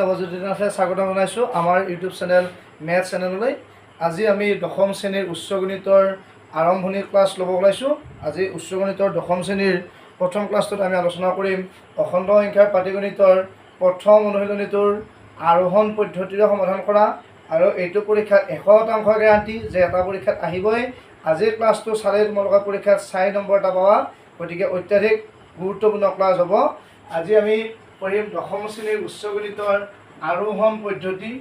নৱজ্যোতি নাথে স্বাগতম জনাইছোঁ আমাৰ ইউটিউব চেনেল মেথ চেনেললৈ। আজি আমি দশম শ্ৰেণীৰ উচ্চ গণিতৰ আৰম্ভণি ক্লাছ ল'ব ওলাইছোঁ। আজি উচ্চ গণিতৰ দশম শ্ৰেণীৰ প্ৰথম ক্লাছটোত আমি আলোচনা কৰিম অখণ্ড সংখ্যাৰ পাটীগণিতৰ প্ৰথম অনুশীলনীটোৰ আৰোহণ পদ্ধতিৰে সমাধান কৰা। আৰু এইটো পৰীক্ষাত 100% গেৰাণ্টি যে এটা পৰীক্ষাত আহিবই। আজিৰ ক্লাছটো চালে তোমালোকৰ পৰীক্ষাত 4 নম্বৰ এটা পাবা, গতিকে অত্যাধিক গুৰুত্বপূৰ্ণ ক্লাছ হ'ব। আজি আমি পঢ়িম দশম শ্ৰেণীৰ উচ্চ গণিতৰ আৰোহণ পদ্ধতি।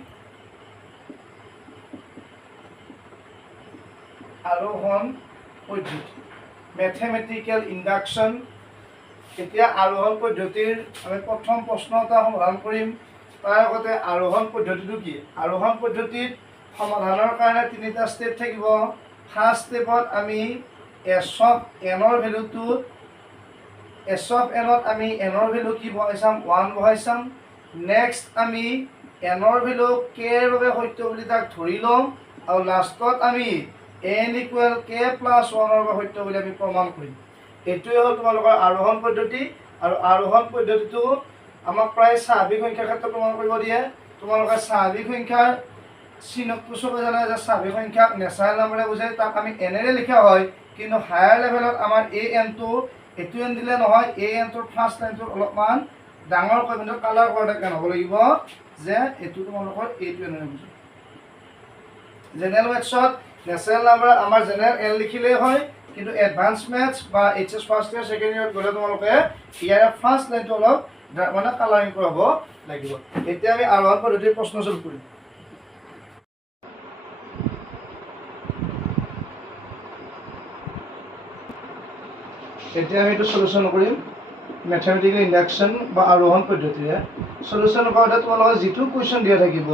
Mathematical induction. এতিয়া আৰোহণ পদ্ধতিৰ আমি প্ৰথম প্ৰশ্ন এটা সমাধান কৰিম। তাৰ আগতে আৰোহণ পদ্ধতিটো কি? আৰোহণ পদ্ধতিত সমাধানৰ কাৰণে 3টা ষ্টেপ থাকিব। ফাৰ্ষ্ট ষ্টেপত আমি এছ অফ এনৰ ভেলুটোত আমি এনৰ ভেলু কি বহাই চাম? 1 বহাই চাম। নেক্সট আমি এনৰ ভেলু কেৰ বাবে সত্য বুলি তাক ধৰি ল'ম, আৰু লাষ্টত আমি n = k + 1 বাবে সত্য বুলি আমি প্ৰমাণ কৰিম। এইটোৱে হ'ল তোমালোকৰ আৰোহণ পদ্ধতি। আৰু আৰোহণ পদ্ধতিটো আমাক প্ৰায় স্বাভাৱিক সংখ্যাৰ ক্ষেত্ৰত প্ৰমাণ কৰিব দিয়ে। তোমালোকে স্বাভাৱিক সংখ্যাৰ চিহ্নটো চবে জানে যে স্বাভাৱিক সংখ্যাক নেচাৰেল নাম্বাৰে বুজায়, তাক আমি এনেৰে লিখা হয়। কিন্তু হায়াৰ লেভেলত আমাৰ an-টো এইটো n দিলে নহয়, an-টোৰ ফাৰ্ষ্ট লাইনটোত অলপমান ডাঙৰকৈ কিন্তু কালাৰ কৰা থাকে হ'ব লাগিব যে এইটো তোমালোকৰ এইটো এনেৰে বুজায়। জেনেৰেল মেথছত নেচাৰেল নাম্বাৰ আমাৰ জেনেৰেল n লিখিলেই হয়, কিন্তু এডভান্স মেথছ বা HS ফাৰ্ষ্ট ইয়াৰ ছেকেণ্ড ইয়াৰত গ'লে তোমালোকে ইয়াৰ ফাৰ্ষ্ট লাইনটো অলপ মানে কালাৰিং কৰা হ'ব লাগিব। এতিয়া আমি আৰোহণ পদ্ধতিৰ প্ৰশ্ন চল্ভ কৰিম। এতিয়া আমি এইটো সলিউশ্যন কৰিম মেথমেটিকেল ইণ্ডাকশ্যন বা আৰোহণ পদ্ধতিৰে। সলিউশ্যন কৰোঁতে তোমালোকৰ যিটো কুৱেশ্যন দিয়া থাকিব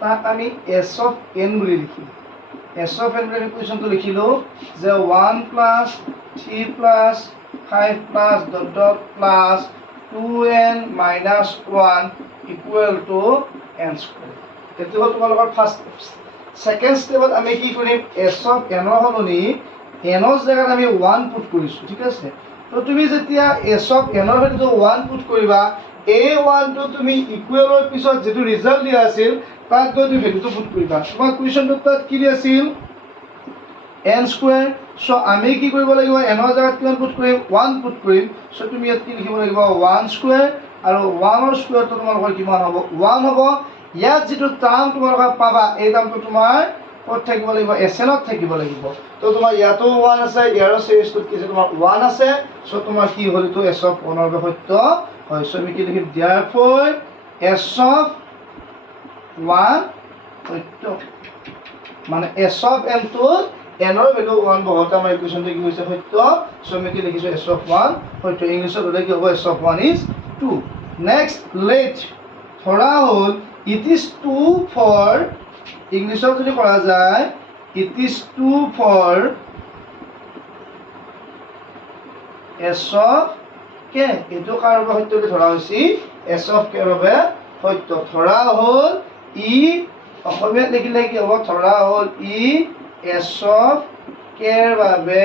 তাক আমি এছ অফ এন বুলি লিখিম। এছ অফ এন বুলি কুৱেশ্যনটো লিখিলোঁ যে 1 + 3 + 5 + ... + 2n - 1 = n²। এইটো হ'ল তোমালোকৰ ফাৰ্ষ্ট ষ্টেপ। ছেকেণ্ড ষ্টেপত আমি কি কৰিম? এছ অফ এনৰ সলনি এনৰ জেগাত আমি 1 পুট কৰিছোঁ, ঠিক আছে। তো তুমি যেতিয়া এছ অফ এনৰ ভেলুটো 1 পুট কৰিবা, এই 1টো তুমি ইকুৱেলৰ পিছত যিটো ৰিজাল্ট দিয়া আছিল তাত গৈ তুমি ভেলুটো পুট কৰিবা। তোমাৰ কুৱেশ্যনটোত তাত কি দিয়া আছিল? n²। চ' আমি কি কৰিব লাগিব? এনৰ জেগাত কিমান পুট কৰিম? 1 পুট কৰিম। চ' তুমি ইয়াত কি লিখিব লাগিব? 1² আৰু 1ৰ স্কুৱেৰটো তোমালোকৰ কিমান হ'ব? 1 হ'ব। ইয়াত যিটো টাৰ্ম তোমালোকে পাবা, এই টাৰ্মটো তোমাৰ ক'ত থাকিব লাগিব? SN-ত থাকিব লাগিব। তো তোমাৰ ইয়াতো 1 আছে, ইয়াৰো চিৰিজটোত কি আছে? তোমাৰ 1 আছে। চ' তোমাৰ কি হ'ল? এইটো এছ অফ 1ৰ বাবে সত্য হয়। চ' আমি কি লিখিম? therefore এছ অফ 1 সত্য। মানে এছ অফ এনটোত এনৰ ভেলু 1 বহাওঁতে আমাৰ ইকুৱেশ্যনটো কি হৈছে? সত্য। চ' আমি কি লিখিছোঁ? এছ অফ 1 সত্য। ইংলিছত হ'লে কি হ'ব? S of 1 = 2। নেক্সট লেট ধৰা হ'ল ইট ইজ 2 ফৰ, ইংলিছত যদি কৰা যায় it is 2 for S of K. এইটো কাৰ বাবে সত্য বুলি ধৰা হৈছে? এছ অফ কেৰ বাবে সত্য। ধৰা হ'ল ই, অসমীয়াত লিখিলে কি হ'ব? ধৰা হ'ল ই এছ অফ কেৰ বাবে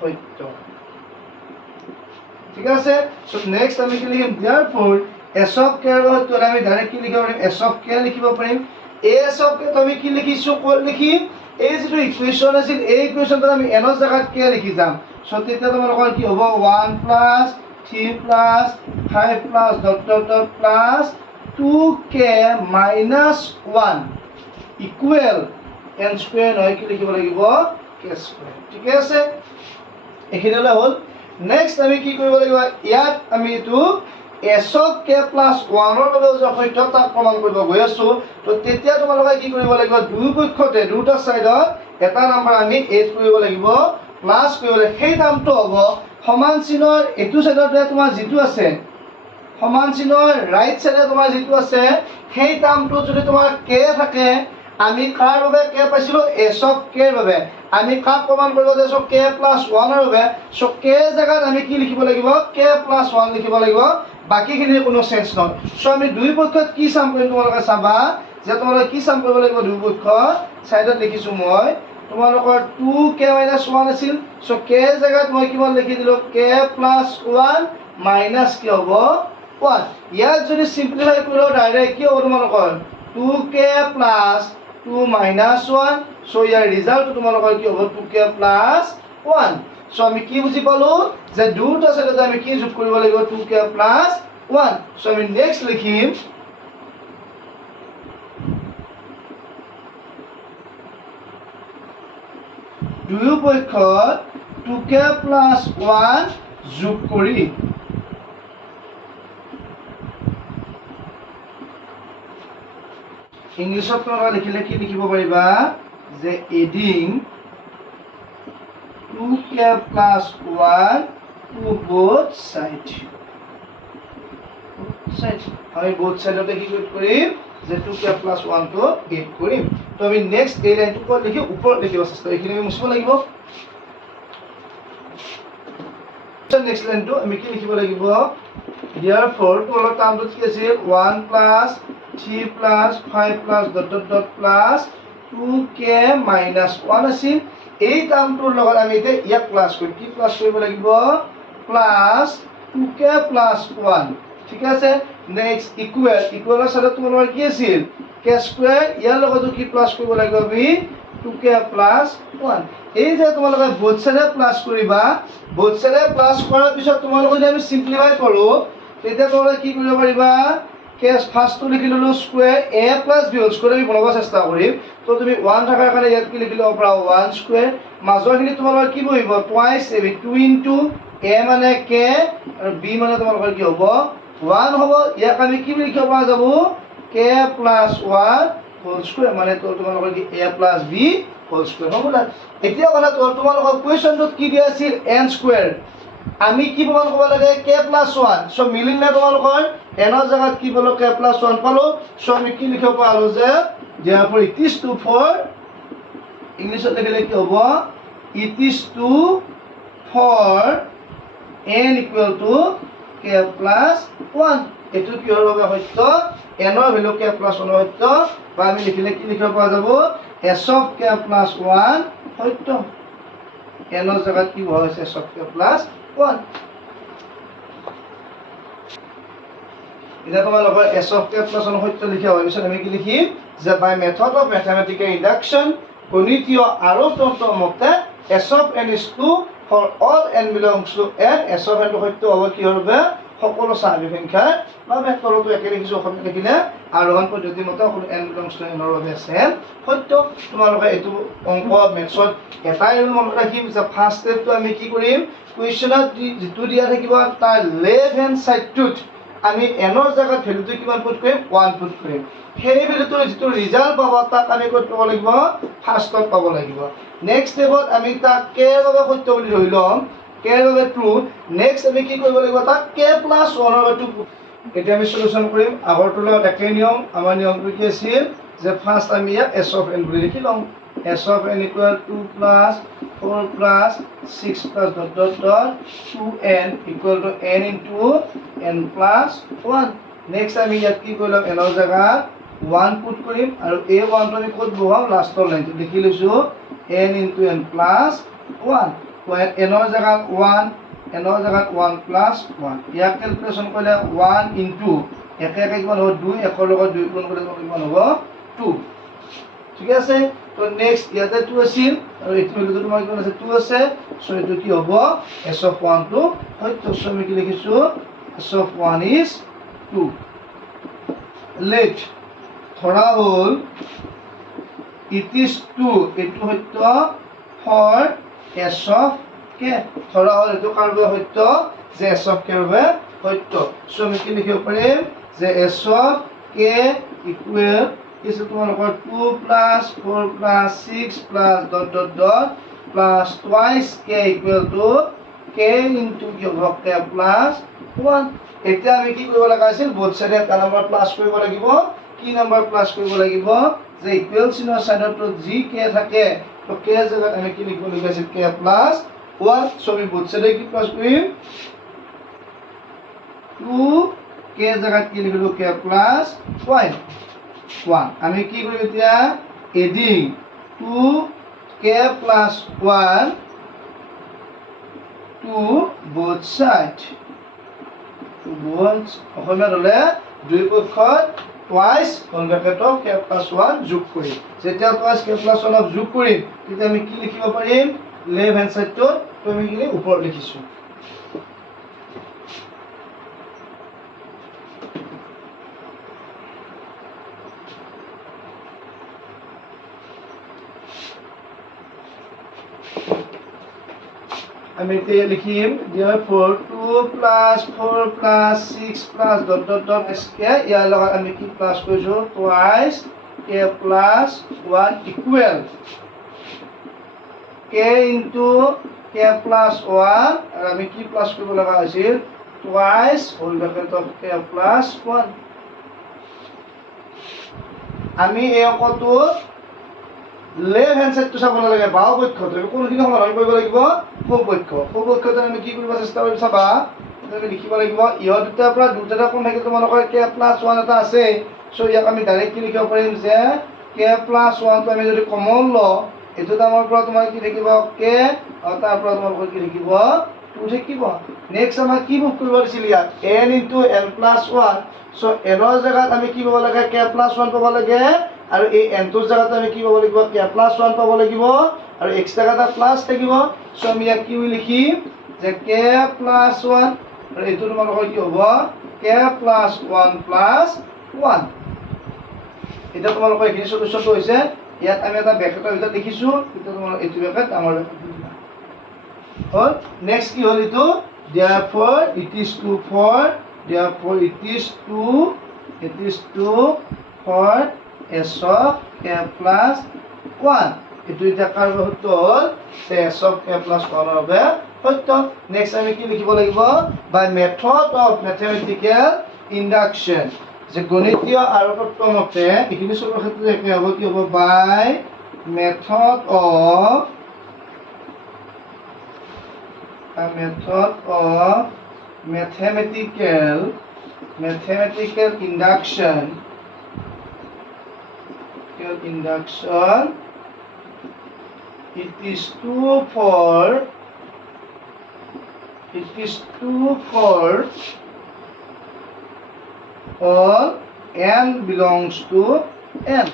সত্য, ঠিক আছে। চ' নেক্সট আমি কি লিখিম? therefore এছ অফ কেৰ বাবে সত্য হ'লে আমি ডাইৰেক্ট কি লিখিব পাৰিম? এছ অফ কে লিখিব পাৰিম। এই এছ অফ কে আমি কি লিখিছোঁ? ক'ত লিখিম? এই যিটো ইকুৱেশ্যন আছিল, এই ইকুৱেশ্যনটোত আমি এনৰ জেগাত কে লিখি যাম। চ' তেতিয়া তোমালোকৰ কি হ'ব? 1 + 3 + 5 + ... + 2k - 1 ইকুৱেল n² নহয়, কি লিখিব লাগিব? k², ঠিকে আছে। এইখিনিলৈ হ'ল। নেক্সট আমি কি কৰিব লাগিব? ইয়াত আমি এইটো এছ অফ কে + 1ৰ বাবে যে সত্য তাক প্ৰমাণ কৰিব গৈ আছোঁ। তো তেতিয়া তোমালোকে কি কৰিব লাগিব? দুয়োপক্ষতে দুটা ছাইডত এটা নাম্বাৰ আমি এড কৰিব লাগিব, প্লাছ কৰিব লাগিব। সেই নামটো হ'ব সমান চিহ্নৰ এইটো ছাইডতে তোমাৰ যিটো আছে, সমান চিহ্নৰ ৰাইট ছাইডে তোমাৰ যিটো আছে, সেই টাৰ্মটো যদি তোমাৰ কে থাকে, আমি কাৰ বাবে কে পাইছিলোঁ? এছ অফ কেৰ বাবে। আমি কাক প্ৰমাণ কৰিব যাইছোঁ? কে + 1ৰ বাবে। চ' কে জেগাত আমি কি লিখিব লাগিব? কে + 1 লিখিব লাগিব। বাকীখিনিৰ কোনো চেঞ্জ নহয়। চ' আমি দুয়োপক্ষত কি চাম কৰিম? তোমালোকে চাবা যে তোমালোকে কি চাম কৰিব লাগিব? দুয়োপক্ষ ছাইডত লিখিছোঁ মই তোমালোকৰ 2k - 1 আছিল। চ' কে জেগাত মই কিমান লিখি দিলোঁ? k + 1 মাইনাছ কি হ'ব? 1 ইয়াত যদি সিম্পলিফাই কৰিলে ডাইৰেক্ট কি হ'ব তোমালোকৰ 2k plus 2 minus 1 সো ইয়াৰ ৰিজাল্ট তোমালোকৰ কি হ'ব 2k plus 1 সো আমি কি বুজি পালো যে দুটা সাইডত আমি কি যোগ কৰিব লাগিব 2k plus 1 সো আমি নেক্সট লিখিম দুয়ো পক্ষত 2k plus 1 যোগ কৰি ইংলিশত তোমৰা লিখিলে কি লিখিব পাৰিবা যে adding 2k plus 1 to both side আমি both সাইডতে কি কৰিম যে 2k plus 1 to এড কৰিম তো আমি নেক্সট এই লাইনটো কোন লিখি ওপৰত লিখিব চেষ্টা এইখিনি আমি মুছিব লাগিব নেক্সট লাইনটো আমি কি লিখিব লাগিব therefore তলৰ টাৰ্মটো কি আছিল 1 plus 3 plus 5 plus dot dot dot plus 2k minus 1 আছিল এই টাৰ্মটোৰ লগত আমি এতিয়া ইয়াক প্লাস কৰিম কি প্লাস কৰিব লাগিব প্লাস 2k plus 1 ঠিক আছে নেক্সট ইকুৱেলৰ সাথে তোমাৰ কি আছিল k স্কয়াৰ ইয়াৰ লগতো কি প্লাস কৰিব লাগিব আমি 2k plus 1 এই যে তোমালোকে both side প্লাস কৰিবা both side প্লাস কৰাৰ পিছত তোমালোকে যদি আমি সিম্পলিফাই কৰো তেতিয়া তোমৰা কি কৰিব পাৰিবা কেস ফাৰ্স্ট তো লিখি ললো square a plus b whole square আমি বনাব চেষ্টা কৰিম তো তুমি 1 থাকাৰ কাৰণে ইয়াত কি লিখি লব পাৰা 1 স্কয়াৰ মাজৰখিনি তোমালোকৰ কি বহিব টুৱাইস a 2 into a মানে k আৰু b মানে তোমালোকৰ কি হ'ব 1 হ'ব ইয়াক আমি কি লিখিব পৰা যাব k plus 1 হোল স্কয়াৰ মানে তো তোমালোকৰ কি a plus b whole square হ'ব না এতিয়া কথা তোমালোকৰ কোৱেশ্চনটোত কি দিয়া আছিল n স্কয়াৰ আমি কি প্ৰমাণ কৰব লাগে k plus 1 সো মিলিং না তোমালোকৰ n ৰ জায়গাত কি পালো k plus 1 পালো সো আমি কি লিখিব পাৰো যে therefore it is to for ইংলিশত লিখিলে কি হ'ব it is to for n equal to k plus 1 এটো কি হবে সত্য n ৰ ভ্যালু k plus 1 সত্য বা আমি লিখিলে কি লিখিব পৰা যাব s of k plus 1 সত্য n ৰ জায়গাত কি হৈছে s of k plus 1 এটা তোমালোকৰ s of k plus 1 সত্য লিখা হয় পিছত আমি কি লিখিম যে বাই মেথড অফ ম্যাথমেটিক্যাল ইন্ডাকশন গণিতীয় আৰু তন্ত্র মতে s of n is true for all n belongs to n s of n সত্য হ'ব কি হবে সকলো স্বাভাৱিক সংখ্যা বা ভেক্টৰটো একে লিখিছো অসমত লিখিলে আৰোহণ পদ্ধতি মতে সকলো n belongs to n ৰ বাবে আছে সত্য তোমালোকে এটো অংক মেথছত এটাই ৰূল মনত ৰাখিম যে ফাৰ্স্ট স্টেপটো আমি কি কৰিম কুৱেশ্যনত যেটো দিয়া থাকিব তাৰ লেফট হ্যান্ড সাইডটোত আমি n ৰ জায়গাত ভ্যালুটো কিমান পুট কৰিম 1 পুট কৰিম সেই ভ্যালুটো যেটো ৰিজাল্ট পাব তাক আমি ক'ত পাব লাগিব ফাৰ্স্টত পাব লাগিব নেক্সট স্টেপত আমি তাক k ৰ বাবে সত্য বুলি ধৰি লম k ৰ বাবে ট্ৰু নেক্সট আমি কি কৰিব লাগিব তাক k plus 1 ৰ বাবে 2 এটা আমি সলিউশন কৰিম আগৰ তুলনাত একে নিয়ম আমাৰ নিয়মটো কি আছিল যে ফাৰ্স্ট আমি ইয়াক s of n বুলি লিখি লম s of n equal 2 plus 4 plus 6 plus dot dot dot 2n equal to n into n plus 1 next আমি ইয়াত কি কৰিলাম n ৰ জায়গাত 1 পুট কৰিম আৰু a 1 টো আমি ক'ত বহাম লাষ্টৰ লাইনটো লিখি লৈছো n into n plus 1 n ৰ জায়গাত 1 n ৰ জায়গাত 1 plus 1 ইয়াক ক্যালকুলেশন কৰিলে 1 into একে একে কিমান হ'ব 2 একৰ লগত 2 গুণ কৰিলে কিমান হ'ব 2 ঠিক আছে তো নেক্সট ইয়াতে 2 আছিল আৰু এইটো হলো তোমাৰ কিমান আছে 2 আছে সো এইটো কি হ'ব s of 1 টো হয়তো আমি কি লিখিছো s of 1 is 2 লেট ধৰা হল it is 2 এইটো সত্য for s of k ধৰা হল এইটো কাৰ বাবে সত্য যে s of k ৰ বাবে সত্য সো আমি কি লিখিব পাৰিম যে s of k equal is তোমালোকৰ 2 plus 4 plus 6 plus dot dot dot plus twice k equal to k into k plus 1 এতিয়া আমি কি কৰিব লগা আছিল both side এটা নম্বৰ প্লাস কৰিব লাগিব কি নম্বৰ প্লাস কৰিব লাগিব যে ইকুৱেল চিনৰ সাইডটো যি k থাকে তো k জায়গাত আমি কি লিখিব লগা আছিল k plus 1 সো আমি both side কি প্লাস কৰিম 2 k জায়গাত কি লিখিলো k plus 1 আমি কি কৰিম এতিয়া adding 2k plus 1 to both side 2 গুণ অসমীয়াত হ'লে দুই পক্ষত টুৱাইচ হোল ব্ৰেকেটত k + 1 যোগ কৰিম যেতিয়া টুৱাইচ k + 1 যোগ কৰিম তেতিয়া আমি কি লিখিব পাৰিম লেফট হেণ্ড সাইডটোত তো আমি কি ওপৰত লিখিছো আমি এতিয়া লিখিম therefore 2 + 4 + 6 + dot dot dot sk ইয়াৰ লগত আমি কি প্লাস কৰিছো twice k + 1 equal k into k + 1 আৰু আমি কি প্লাস কৰিব লগা হৈছিল twice whole bracket of k + 1 আমি এই অংকটো লেফট হ্যান্ড সাইডটো চাব নালাগে বাও পক্ষটো কোনখিনি সমাধান কৰিব লাগিব সোঁ পক্ষটো আমি কি কৰিব চেষ্টা কৰিম চাবা আমি লিখিব লাগিব ইহ দুটাৰ পৰা দুটা কোন থাকে তোমালোকৰ k + 1 এটা আছে সো ইয়াক আমি ডাইৰেক্ট কি লিখিব পাৰিম যে k + 1 টো আমি যদি কমন লওঁ এটো দামৰ পৰা তোমাৰ কি থাকিব k আৰু তাৰ পৰা তোমালোকৰ কি থাকিব 2 থাকিব নেক্সট আমাৰ কি বুক কৰিব দিছিল ইয়াত n * n + 1 সো n ৰ জায়গাত আমি কি পাব লাগে k + 1 পাব লাগে আৰু এই n টোৰ জায়গাত আমি কি পাব লাগিব k + 1 পাব লাগিব আৰু x জায়গাত প্লাস থাকিব সো আমি ইয়াত কি লিখিম যে k + 1 আৰু এটো তোমালোকৰ কি হ'ব k + 1 + 1 এটা তোমালোকৰ এই সলিউশনটো হৈছে ইয়াত আমি এটা ব্ৰেকেটৰ ভিতৰত লিখিছো এটা তোমালোকৰ এটো ব্ৰেকেট আমাৰ और नेक्स्ट की होली तो therefore it is 2 for s of k plus 1 এটো এটা কার হতো s of k plus 1 হবে হতো নেক্সট আমি কি লিখিব লাগিব বাই মেথড অফ ম্যাথমেটিক্যাল ইন্ডাকশন যে গণিতীয় আৰোপত্ব মতে এখিনি সব ক্ষেত্রে একে হ'ব কি হ'ব by method of a method of mathematical induction it is 2 for all n belongs to n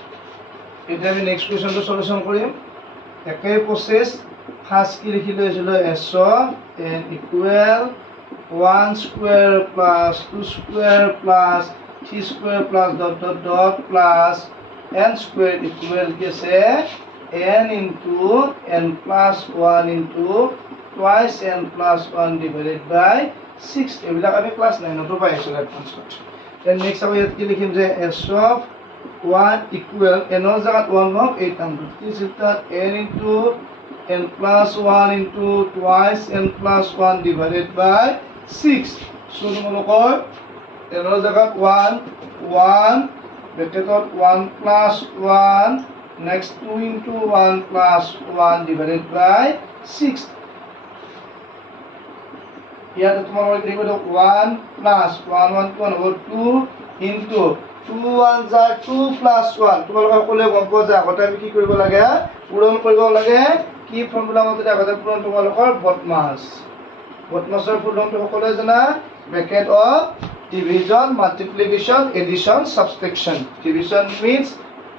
এটা আমি নেক্সট কোশ্চেনটো সলিউশন কৰিম একে প্রসেস ফার্স্ট কি লিখিলে ছিল s of n equal 1 square plus 2 square plus 3 square plus dot dot dot plus n square equal कैसे n into n plus 1 into twice n plus 1 divided by 6 এবিলাক আমি class 9 তো পাইছো এডভান্সত then next আমি ইয়াত কি লিখিম যে s of 1 equal n ৰ জায়গাত 1 হক 8 নাম্বাৰ কি চিত্ৰত n into n plus 1 into twice n plus 1 divided by 6 so তোমালোকৰ n ৰ জায়গাত 1 ব্ৰেকেটত 1 plus 1 next 2 into 1 plus 1 divided by 6 ইয়াত তোমালোকৰ কি হ'ব 1 plus 1 1 1 হ'ব 2 into 2 1 যা 2 plus 1 তোমালোকৰ ক'লে গম পোৱা যায় আগতে আমি কি কৰিব লাগে পূৰণ কৰিব লাগে কি ফৰ্মুলা মতে আগতে পূৰণ তোমালোকৰ বদমাছৰ ফুলটো সকলোৱে জানা bracket of division multiplication addition subtraction division means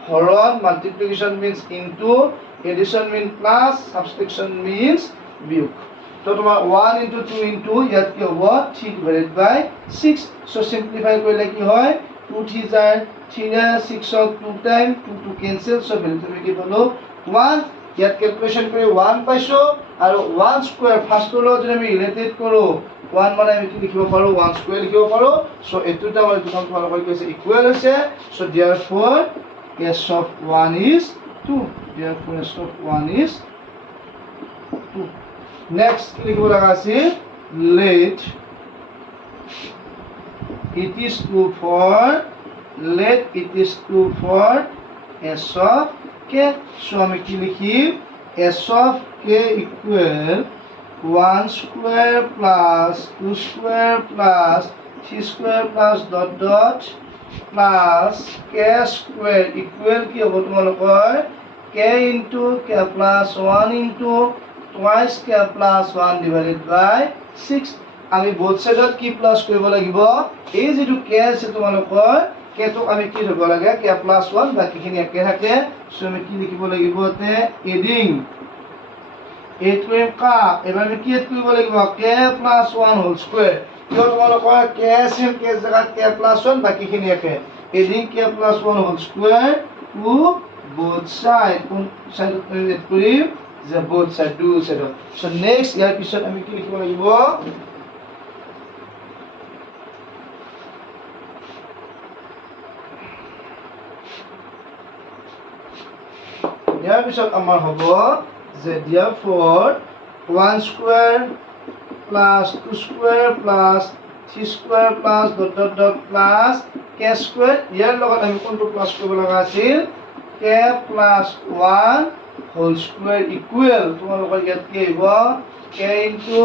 হৰণ multiplication means into addition means plus subtraction means বিয়োগ তো তোমাৰ 1 into 2 into ইয়াত কি হ'ব 3 divided by 6 সো সিম্পলিফাই কৰিলে কি হয় 2 3 যায় 3 6 of 2 time 2 to cancel so value কি পালো 1 ইয়াত ক্যালকুলেশন কৰি 1 পাইছো আৰু 1 স্কয়াৰ ফাৰ্স্টৰ লগত যদি আমি ৰিলেটেড কৰো 1 মানে আমি কি লিখিব পাৰো 1 স্কয়াৰ লিখিব পাৰো সো এটোটা আমাৰ দুটা তোমালোকৰ কি আছে ইকুৱেল হৈছে so therefore s of 1 is 2 therefore s of 1 is 2 next কি লিখিব লগা আছে let it is 2 for s of k so আমি কি লিখি s of k equal 1 square plus 2 square plus 3 square plus dot dot plus k square equal কি হ'ব তোমালোকৰ k into k plus 1 into twice k plus 1 divided by 6 আমি both সাইডত কি plus কৰিব লাগিব এই যেটো কে আছে তোমালোকৰ কেটোক আমি কি ধৰিব লাগে কে প্লাস 1 বাকিখিনি একে থাকে সো আমি কি লিখিব লাগিব তে এডিং এইটোৱে কা এবাৰ আমি কি এড কৰিব লাগিব কে প্লাস 1 হোল স্কয়াৰ কিয় তোমালোকৰ কে আছে কে জায়গাত কে প্লাস 1 বাকিখিনি একে এডিং কে plus 1 whole square to both side কোন সাইডত আমি এড কৰিম যে both side দুই সাইডত সো নেক্সট ইয়াৰ পিছত আমি কি লিখিব লাগিব ইয়াৰ পিছত আমাৰ হ'ব যে therefore 1 square plus 2 square plus 3 square plus dot dot dot plus k square ইয়াৰ লগত আমি কোনটো প্লাস কৰিব লগা আছিল k plus 1 whole square equal তোমালোকৰ ইয়াত কি হ'ব k into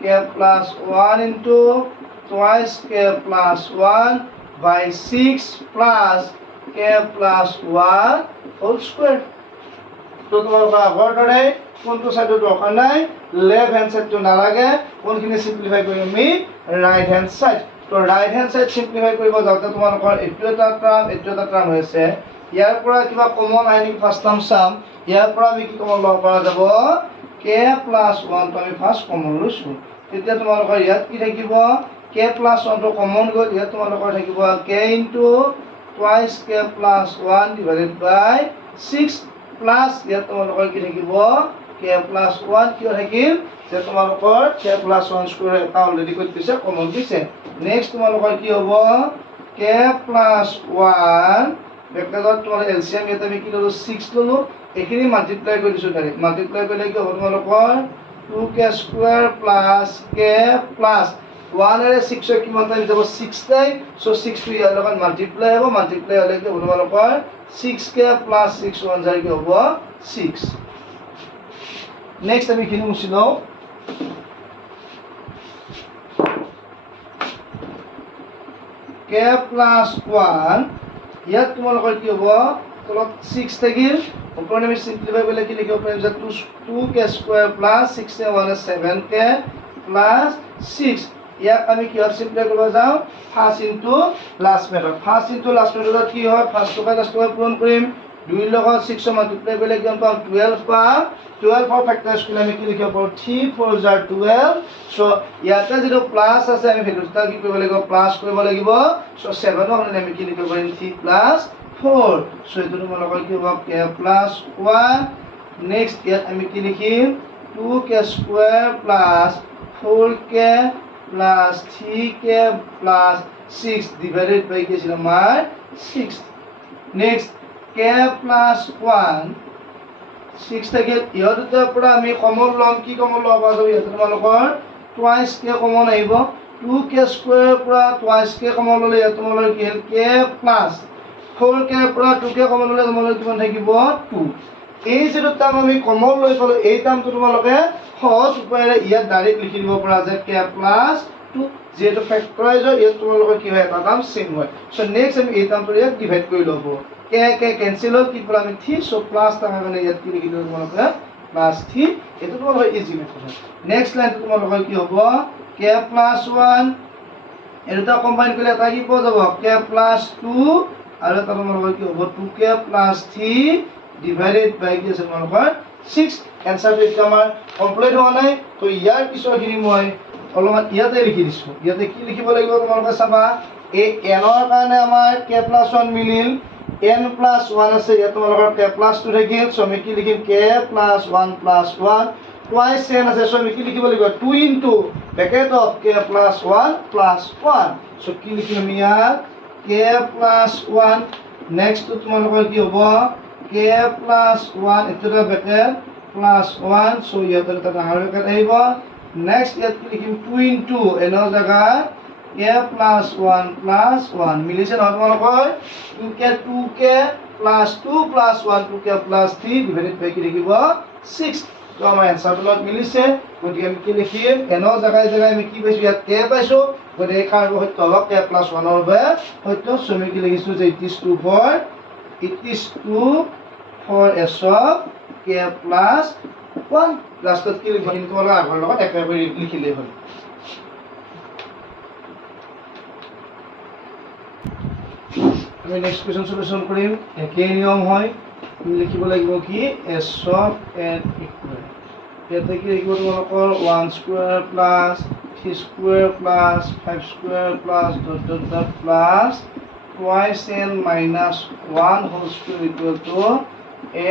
k plus 1 into twice k plus 1 by 6 plus k plus 1 whole square তো তোমালোকৰ আগৰ দৰে কোনটো সাইডত দৰকাৰ নাই লেফট হ্যান্ড সাইডটো নালাগে কোনখিনি সিম্পলিফাই কৰিম আমি ৰাইট হ্যান্ড সাইড তো ৰাইট হ্যান্ড সাইড সিম্পলিফাই কৰিব যাওঁতে তোমালোকৰ এইটো এটা টাৰ্ম হৈছে ইয়াৰ পৰা কিবা কমন আহে নেকি ফাৰ্স্ট টাৰ্ম চাম ইয়াৰ পৰা আমি কি কমন ল'ব পৰা যাব k plus 1 তো আমি ফাৰ্স্ট কমন লৈছো তেতিয়া তোমালোকৰ ইয়াত কি থাকিব k plus 1 তো কমন গ'ল ইয়াত তোমালোকৰ থাকিব k into twice k plus 1 divided by 6 plus ইয়াত তোমালোকৰ কি থাকিব k plus 1 কিয় থাকিল যে তোমালোকৰ k plus 1 স্কয়াৰ এটা অলৰেডি কৈ দিছে কমন দিছে নেক্সট তোমালোকৰ কি হ'ব k plus 1 ব্ৰেকেটত তোমাৰ এলসিএম ইয়াত আমি কি ললো 6 ললো এখিনি মাল্টিপ্লাই কৰি দিছো ডাইৰেক্ট মাল্টিপ্লাই কৰিলে কি হ'ব তোমালোকৰ 2k square plus k plus 1 এৰে 6 এ কিমান টাইম যাব 6 টাইম সো 6 টু ইয়াৰ লগত মাল্টিপ্লাই হ'ব মাল্টিপ্লাই হ'লে কি হ'ব তোমালোকৰ 6k plus 6 1 যায় কি হ'ব 6 নেক্সট আমি কিনো মুছি লও k plus 1 ইয়াত তোমালোকৰ কি হ'ব তলত 6 থাকিল ওপৰত আমি সিম্পলিফাই কৰিলে কি লিখিব পাৰিম যে 2k স্কয়াৰ প্লাস 6 এ 1 7k প্লাস 6 ইয়াক আমি কি হয় সিম্পলিফাই কৰিব যাও ফাৰ্স্ট ইনটু লাস্ট মেথড কি হয় ফাৰ্স্ট টু লাস্ট টু পূৰণ কৰিম 2 লগত 6 মাল্টিপ্লাই কৰিলে কিমান পাম 12 পাম 12 ফৰ ফেক্টৰাইজ কৰিলে আমি কি লিখিব পাৰো 3 4 জাৰ 12 সো ইয়াতে যেটো প্লাস আছে আমি ভ্যালুটা কি কৰিব লাগিব প্লাস কৰিব লাগিব সো 7 হ'লে আমি কি লিখিব পাৰিম 3 প্লাস 4 সো এটো তোমালোকৰ কি হ'ব k plus 1 নেক্সট ইয়াত আমি কি লিখিম 2k square plus 4k plus 3k plus 6 divided by k is our 6 next k plus 1 6 থাকে ইহতৰ পৰা আমি কমন লম কি কমন লব পাৰো ইহতৰ তোমালোকৰ twice k কমন আহিব 2k স্কয়াৰ পৰা twice k কমন ললে ইহত তোমালোকৰ কি হ'ল k plus 4k পৰা 2k কমন ললে তোমালোকৰ কিমান থাকিব 2 এই যেটো টাৰ্ম আমি কমন লৈ পালো এই টাৰ্মটো তোমালোকে সহজ উপায়েৰে ইয়াত ডাইৰেক্ট লিখি দিব পৰা যায় k plus 2 যেটো ফেক্টৰাইজ হয় ইয়াত তোমালোকৰ কি হয় এটা টাৰ্ম সেম হয় সো নেক্সট আমি এই টাৰ্মটো ইয়াত ডিভাইড কৰি লব k কেনসেল হ'ল কি পৰা আমি 3 সো প্লাস টাৰ্ম মানে ইয়াত কি লিখি দিও তোমালোকে প্লাস 3 এটো তোমালোকৰ ইজি মেথড হয় নেক্সট লাইনটো তোমালোকৰ কি হ'ব k plus 1 এটা কম্বাইন কৰিলে এটা কি পোৱা যাব k plus 2 আৰু এটা তোমালোকৰ কি হ'ব 2k plus 3 divided by কি আছে তোমালোকৰ 6 এনসাৰটো এতিয়া আমাৰ কমপ্লিট হোৱা নাই তো ইয়াৰ পিছৰখিনি মই অলপমান ইয়াতে লিখি দিছো ইয়াতে কি লিখিব লাগিব তোমালোকে চাবা এই n ৰ কাৰণে আমাৰ k plus 1 মিলিল n plus 1 আছে ইয়াত তোমালোকৰ k plus 2 থাকিল সো আমি কি লিখিম k plus 1 plus 1 twice n আছে সো আমি কি লিখিব লাগিব 2 into bracket of k plus 1 plus 1 so কি লিখিম আমি ইয়াত k plus 1 next to তোমালোকৰ কি হ'ব k plus 1 এটা bracket plus 1 সো ইয়াত এটা ডাঙৰ bracket আহিব next ইয়াত কি লিখিম 2 into n ৰ জায়গাত k plus 1 plus 1 মিলিছে নহয় তোমালোকৰ 2k plus 2 plus 1 2k plus 3 divided by কি লিখিব 6 তো আমাৰ এনসাৰটো লগত মিলিছে গতিকে আমি কি লিখিম n ৰ জায়গায় আমি কি পাইছো ইয়াত k পাইছো গতিকে এই কাৰটো সত্য হ'ব k plus 1 ৰ বাবে সত্য সো আমি কি লিখিছো যে it is true for s of k plus 1 লাষ্টত কি লিখিম তোমালোকৰ আগৰ লগত একেবাৰে লিখিলেই হ'ল আমি নেক্সট কুৱেশ্যন সলিউশ্যন কৰিম একেই নিয়ম হয় আমি লিখিব লাগিব কি এছ অফ এন ইকুৱেল ইয়াতে কি লিখিব তোমালোকৰ 1 square plus 3 square plus 5 square plus dot dot dot plus twice n minus 1 whole square equal to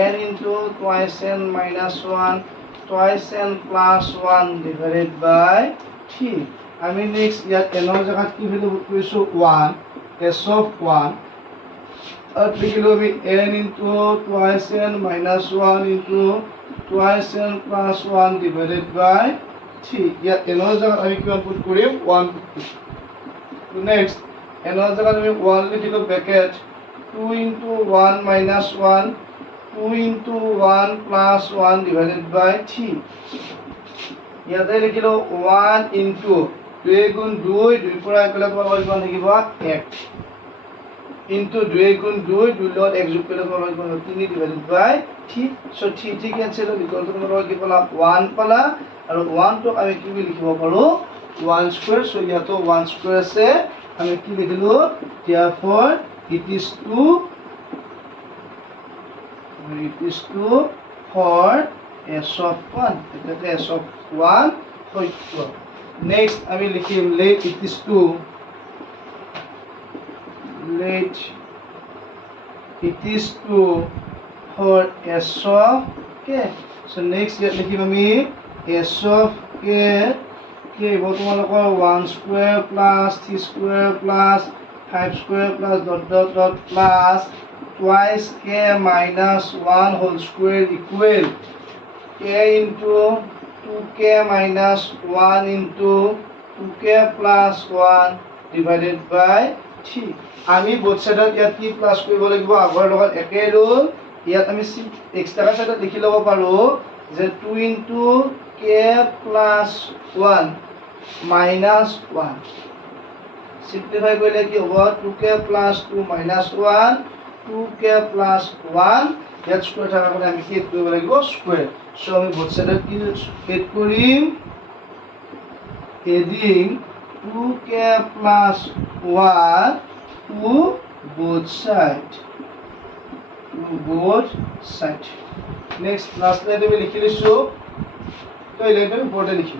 n into twice n minus 1 twice n plus 1 divided by 3 আমি next ইয়াত n ৰ জায়গাত কি value put কৰিছো 1 s of 1 আর লিখিলো আমি n into twice n minus 1 into twice n plus 1 divided by 3 ইয়াত n ৰ জায়গাত আমি কিমান পুট কৰিম 1 তো নেক্সট n ৰ জায়গাত আমি 1 লিখিলো bracket 2 into 1 minus 1 2 into 1 plus 1 divided by 3 ইয়াতে লিখিলো 1 into 2 গুণ 2 2 পৰা একলে তোমালোকৰ কিমান থাকিব 1 into 2 গুণ 2 2 লগত 1 যোগ কৰিলে তোমালোকৰ কিমান 3 divided by 3 so 3 কেনসেল হৈ গ'ল তোমালোকৰ কি পালা 1 পালা আৰু 1 টো আমি কি লিখিব পাৰো 1 স্কয়াৰ so ইয়াতো 1 স্কয়াৰ আছে আমি কি লিখিলো therefore it is 2 for s of 1 এটাকে s of 1 সত্য next আমি লিখিম let it is 2 let it is 2 for s of k so next ইয়াত লিখিম আমি s of k k তোমালোকৰ 1 square plus 3 square plus 5 square plus dot dot dot plus twice k minus 1 whole square equal k into 2k minus 1 into 2k plus 1 divided by 3 আমি both side ইয়াত কি plus কৰিব লাগিব আগৰ লগত একেই rule ইয়াত আমি এক্সট্ৰা সাইডত লিখি লব পাৰো যে 2 into k plus 1 minus 1 simplify কৰিলে কি হ'ব 2k plus 2 minus 1 2k plus 1 ইয়াত স্কয়াৰ থাকা কাৰণে আমি কি এড কৰিব লাগিব স্কয়াৰ সো আমি both side কি এড কৰিম adding 2k plus 1 to both side next last line আমি লিখি লিছো তো এই লাইনটা আমি বোর্ডে লিখি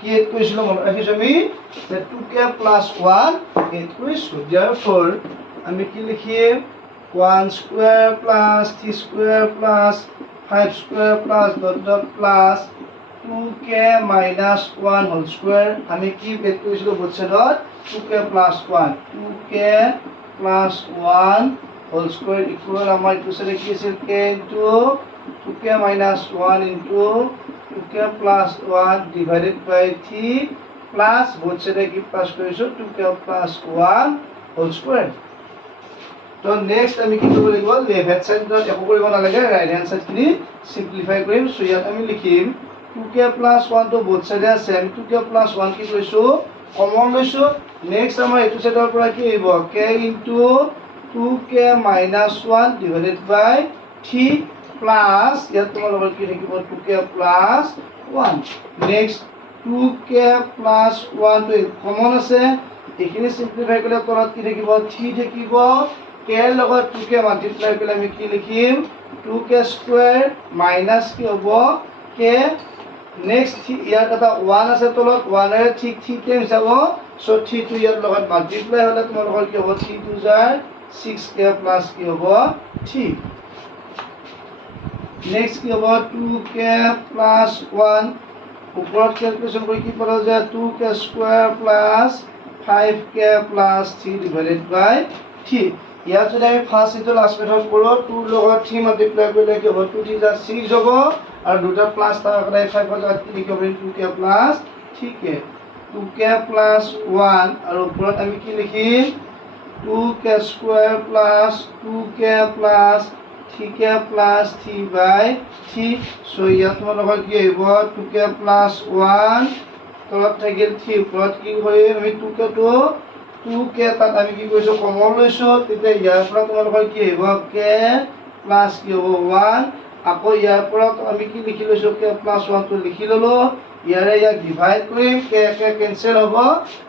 কি এড কৰিছিলো মনত ৰাখিছো আমি যে 2k plus 1 এড কৰিছো therefore আমি কি লিখিম 1 square plus 3 square plus 5 square plus dot dot plus 2k minus 1 whole square আমি কি এড কৰিছিলো both side 2k plus 1 2k plus 1 whole square equal আমাৰ ইটো সাইডে কি আছিল k into 2k minus 1 into 2k plus 1 divided by 3 plus both side কি plus কৰিছো 2k plus 1 whole square তো নেক্সট আমি কি কৰিব লাগিব লেফট হ্যান্ড সাইডত একো কৰিব নালাগে ৰাইট হ্যান্ড সাইড খিনি সিম্পলিফাই কৰিম সো ইয়াত আমি লিখিম 2k plus 1 তো both side আছে আমি 2k plus 1 কি লৈছো কমন লৈছো নেক্সট আমাৰ এটো সাইডৰ পৰা কি হ'ব k into 2k minus 1 divided by 3 plus ইয়াত তোমালোকৰ কি থাকিব 2k plus 1 next 2k plus 1 তো কমন আছে এখিনি সিম্পলিফাই কৰিলে তলত কি থাকিব 3 থাকিব k ৰ লগত 2k মাল্টিপ্লাই কৰিলে আমি কি লিখিম 2k স্কয়াৰ মাইনাস কি হ'ব k নেক্সট ইয়াত এটা 1 আছে তলত 1 এর ঠিক 3 টাইমস যাব সো 3 টো ইয়াত লগত মাল্টিপ্লাই হলে তোমালোকৰ কি হ'ব 3 2 যায় 6k প্লাস কি হ'ব 3 নেক্সট কি হ'ব 2k plus 1 উপৰত ক্যালকুলেশন কৰি কি পালো যে 2k square plus 5k plus 3 divided by 3 ইয়াত যদি আমি ফার্স্ট ইটো লাস্ট মেথড কৰো 2 লগত 3 মাল্টিপ্লাই কৰিলে কি হ'ব 2 3 যা 6 হ'ব আৰু দুটা প্লাস তাৰ কাৰণে 5 ৰ জাগাত কি লিখিব 2k plus 3k 2k plus 1 আৰু উপৰত আমি কি লিখিম 2k square plus 2k plus 3k plus 3 by 3 so ইয়াত তোমালোকৰ কি হ'ব 2k plus 1 তলত থাকিল 3 উপৰত কি হয় আমি 2k তো 2k তাত আমি কি কৰিছো কমন লৈছো তেতিয়া ইয়াৰ পৰা তোমালোকৰ কি হ'ব k plus কি হ'ব 1 আকৌ ইয়াৰ পৰা আমি কি লিখি লৈছোঁ k প্লাছ 1 টো লিখি ল'লোঁ ইয়াৰে ইয়াক ডিভাইড কৰিম k কেনচেল হ'ব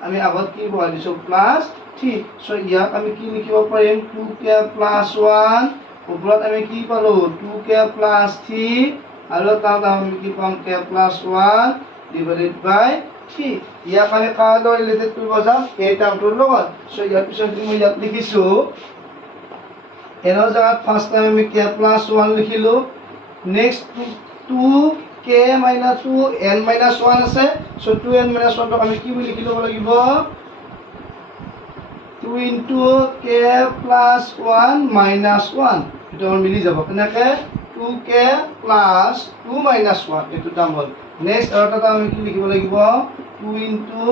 আমি আগত কি বহাই দিছোঁ প্লাছ 3 সো ইয়াক আমি কি লিখিব পাৰিম 2k প্লাছ 1 ওপৰত আমি কি পালো 2k প্লাছ 3 আৰু তাত আমি কি পাম k প্লাছ 1 ডিভাইডেড বাই 3 ইয়াক আমি কাৰ লগত ৰিলেটেড কৰিব যাম এই টাৰ্মটোৰ লগত সো ইয়াৰ পিছত মই ইয়াত লিখিছো এনৰ জায়গাত ফাৰ্স্ট টাইম আমি k প্লাছ 1 লিখিলো next 2k minus 2 n minus 1 আছে সো 2n minus 1 টো আমি কি বুলি লিখি ল'ব লাগিব 2 into k plus 1 minus 1 এটা মিলি যাব কেনেকে 2k plus 2 minus 1 এটো দাম হল নেক্সট আৰু এটা আমি কি লিখিব লাগিব 2 into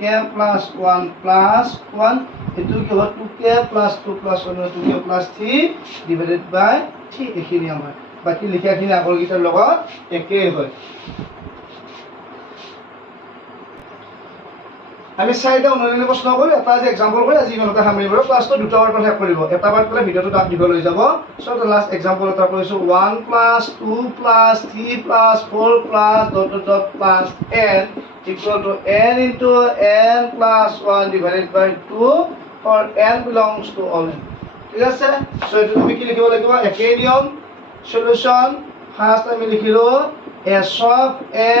k plus 1 plus 1 এটো কি হ'ব 2k plus 2 plus 1 2k plus 3 divided by 3 এখিনি আমাৰ বাকি লিখাখিনি আগৰ গিটাৰ লগত একেই হয় আমি চাইটা অনুলিনি প্ৰশ্ন কৰি এটা যে एग्जांपल কৰি আজি ইমানতে সামৰিব ক্লাছটো দুটা বাৰ শেষ কৰিব এটা বাৰ কৰিলে ভিডিওটো তাত দিব লৈ যাব সো the last example এটা কৰিছো 1 plus 2 plus 3 plus 4 plus ... plus n equal to n into n plus 1 divided by 2 for n belongs to all n ঠিক আছে সো এটো তুমি কি লিখিব লাগিব একেই নিয়ম solution first আমি লিখিলো s of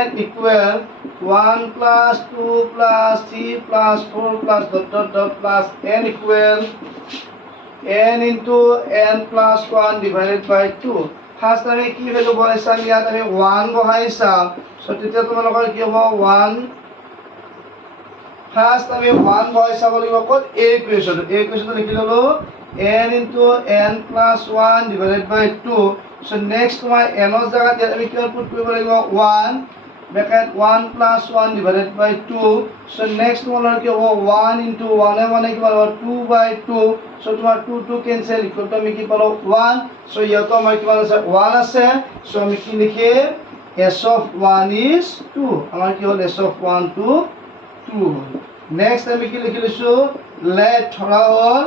n equal 1 plus 2 plus 3 plus 4 plus ... plus n equal n into n plus 1 divided by 2 first আমি কি ভ্যালু বহাইছাম ইয়াত আমি 1 বহাইছাম সো তেতিয়া তোমালোকৰ কি হ'ব 1 first আমি 1 বহাইছাব লাগিব কত a ইকুৱেশ্যনটো লিখি ললো n into n plus 1 divided by 2 so next তোমাৰ n ৰ জায়গাত আমি কি পুট কৰিব লাগিব 1 bracket 1 plus 1 divided by 2 so next তোমালোকৰ কি হ'ব 1 into 1 মানে কি হ'ব 2 by 2 so তোমাৰ 2 cancel equal to আমি কি পালো 1 so ইয়াতো আমাৰ কি আছে 1 আছে so আমি কি লিখিম s of 1 is 2 আমাৰ কি হ'ল s of 1 to 2 next আমি কি লিখি লৈছো let ধৰা হ'ল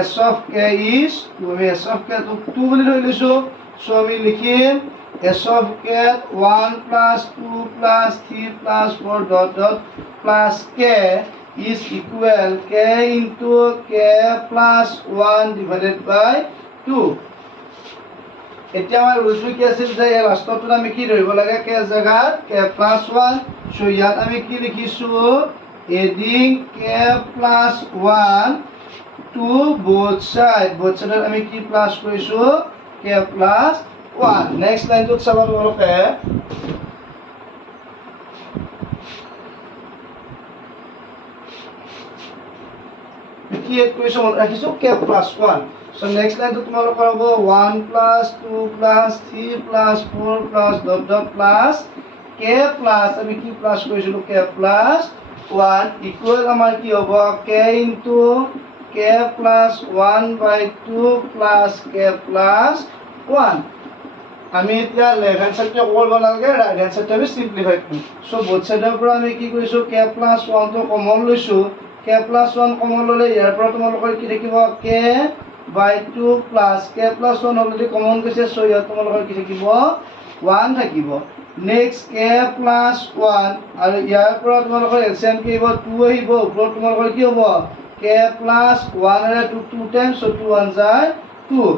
s of k is 2 আমি s of k to 2 বুলি ধৰি লৈছো so আমি লিখিম s of k 1 plus 2 plus 3 plus 4 ... plus k is equal k into k plus 1 divided by 2 এতিয়া আমাৰ ৰুলটো কি আছিল যে এই লাষ্টটো আমি কি ধৰিব লাগে k জায়গাত k plus 1 so ইয়াত আমি কি লিখিছো adding k plus 1 to both side আমি কি প্লাস কৰিছো k plus 1 next line to চাবা তোমালোকে কি কৈছো ৰাখিছো k plus 1 so next line to তোমালোকৰ হ'ব 1 plus 2 plus 3 plus 4 plus ... plus k plus আমি কি প্লাস কৰিছিলো k plus 1 equal আমাৰ কি হ'ব k into k plus 1 by 2 plus k plus 1 আমি এতিয়া লেফট হ্যান্ড সাইডে কৰিব নালাগে ৰাইট হ্যান্ড সাইডে আমি সিম্পলিফাই কৰিম সো বোথ সাইডৰ পৰা আমি কি কৰিছো k plus 1 টো কমন লৈছো k plus 1 কমন ললে ইয়াৰ পৰা তোমালোকৰ কি থাকিব k by 2 plus k plus 1 already common গৈছে সো ইয়াত তোমালোকৰ কি থাকিব 1 থাকিব next k plus 1 আৰু ইয়াৰ পৰা তোমালোকৰ এলচিএম কি হ'ব 2 আহিব ওপৰত তোমালোকৰ কি হ'ব k plus 1 আৰু 2 times so 2 1 যায় 2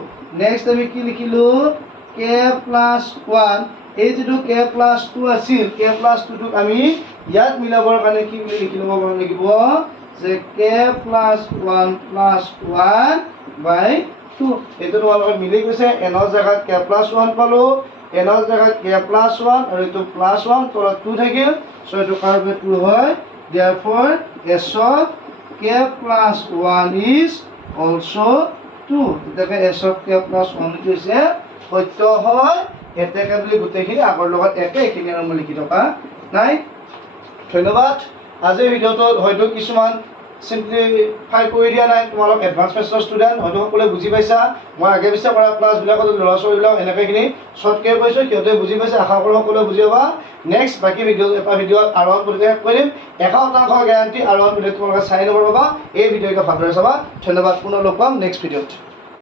next আমি কি লিখিলো k plus 1 এই যেটো k plus 2 আছিল k plus 2 টোক আমি ইয়াত মিলাবৰ কাৰণে কি বুলি লিখি লব লাগিব যে k plus 1 plus 1 by 2 এটো তোমালোকৰ মিলি গৈছে n ৰ জায়গাত k plus 1 পালো n ৰ জায়গাত k plus 1 আৰু এটো plus 1 তলত 2 থাকিল সো এটো কাৰবে 2 হয় therefore s of k plus 1 is also 2 এটাকে s of k plus 1 কৈছে সত্য হয় এটাকে বুলি গুটেখিনি আগৰ লগত একে এখিনি আৰু লিখি থকা নাই ধন্যবাদ আজিৰ ভিডিওটো হয়তো কিছুমান সিম্পলিফাই কৰি দিয়া নাই তোমালোক এডভান্স মেথডৰ ষ্টুডেন্ট হয়তো সকলোৱে বুজি পাইছা মই আগে পিছে কৰা ক্লাছ বিলাকত ল'ৰা ছোৱালীবিলাক এনেকৈখিনি শৰ্টকে কৈছো সিহঁতে বুজি পাইছে আশা কৰোঁ সকলোৱে বুজি পাবা নেক্সট বাকি ভিডিও এটা ভিডিওত আৰু পৰীক্ষা কৰিম 100% গ্যাৰান্টি আৰু ভিডিও তোমালোকে চাই ল'ব পাবা এই ভিডিওটো ভালদৰে চাবা ধন্যবাদ পুনৰ লগ পাম নেক্সট ভিডিওত